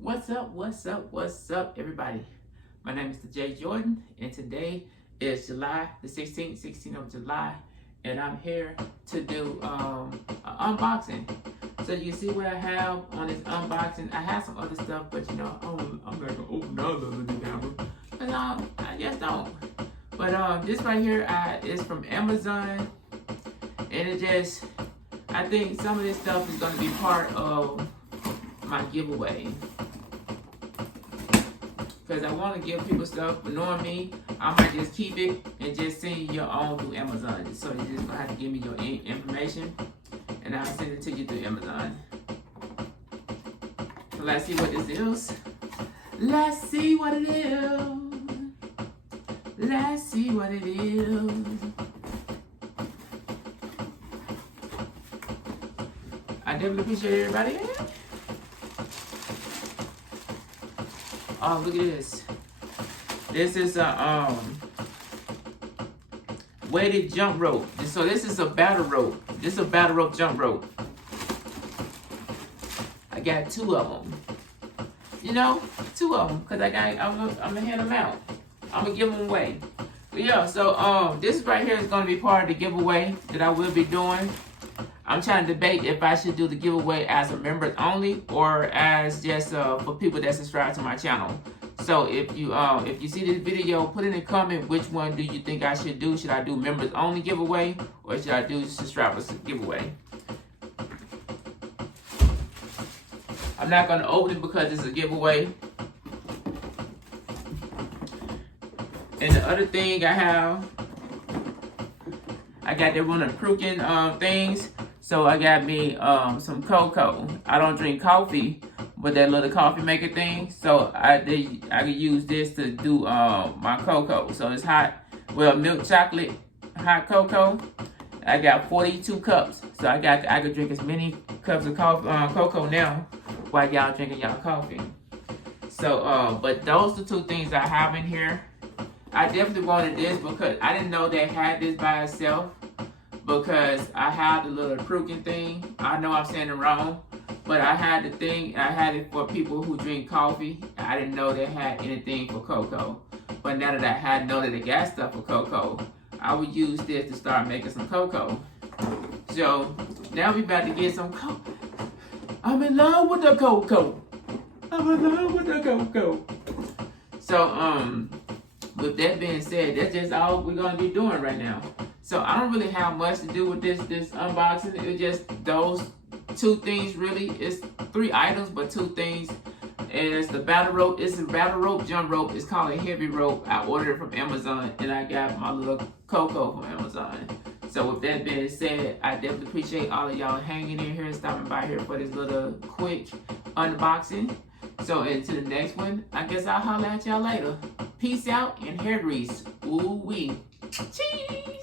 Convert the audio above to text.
What's up, everybody? My name is TheJ Jordan, and today is July the 16th of July, and I'm here to do an unboxing. So you see what I have on this unboxing. I have some other stuff, but I'm not going to open all of the camera. But I just don't. But this right here is from Amazon, and I think some of this stuff is going to be part of my giveaway. Because I want to give people stuff, but knowing me, I might just keep it and just send your own through Amazon. So you're just going to have to give me your information, and I'll send it to you through Amazon. So let's see what this is. Let's see what it is. Let's see what it is. I definitely appreciate everybody here. Oh, look at this. This is a weighted jump rope. So this is a battle rope. This is a battle rope jump rope. I got two of them. Two of them, because I'm gonna hand them out. I'm gonna give them away. But yeah, so this right here is gonna be part of the giveaway that I will be doing. I'm trying to debate if I should do the giveaway as a members only or as just for people that subscribe to my channel. So if you see this video, put in a comment which one do you think I should do. Should I do members only giveaway or should I do subscribers giveaway? I'm not going to open it because it's a giveaway. And the other thing I got the one of Prukin things. So I got me some cocoa. I don't drink coffee, but that little coffee maker thing. So I could use this to do my cocoa. So it's hot, milk chocolate, hot cocoa. I got 42 cups. So I could drink as many cups of cocoa now while y'all drinking y'all coffee. So but those are the two things I have in here. I definitely wanted this because I didn't know they had this by itself. Because I had the little Prukin thing. I know I'm saying it wrong, but I had the thing. I had it for people who drink coffee. I didn't know they had anything for cocoa. But now that I know that they got stuff for cocoa, I would use this to start making some cocoa. So now we about to get some cocoa. I'm in love with the cocoa. I'm in love with the cocoa. So with that being said, that's just all we're gonna be doing right now. So I don't really have much to do with this unboxing. It's just those two things really. It's 3 items, but 2 things. And it's the battle rope. It's a battle rope jump rope. It's called a heavy rope. I ordered it from Amazon, and I got my little cocoa from Amazon. So with that being said, I definitely appreciate all of y'all hanging in here and stopping by here for this little quick unboxing. So until the next one, I guess I'll holler at y'all later. Peace out and hair grease. Ooh wee. Cheese.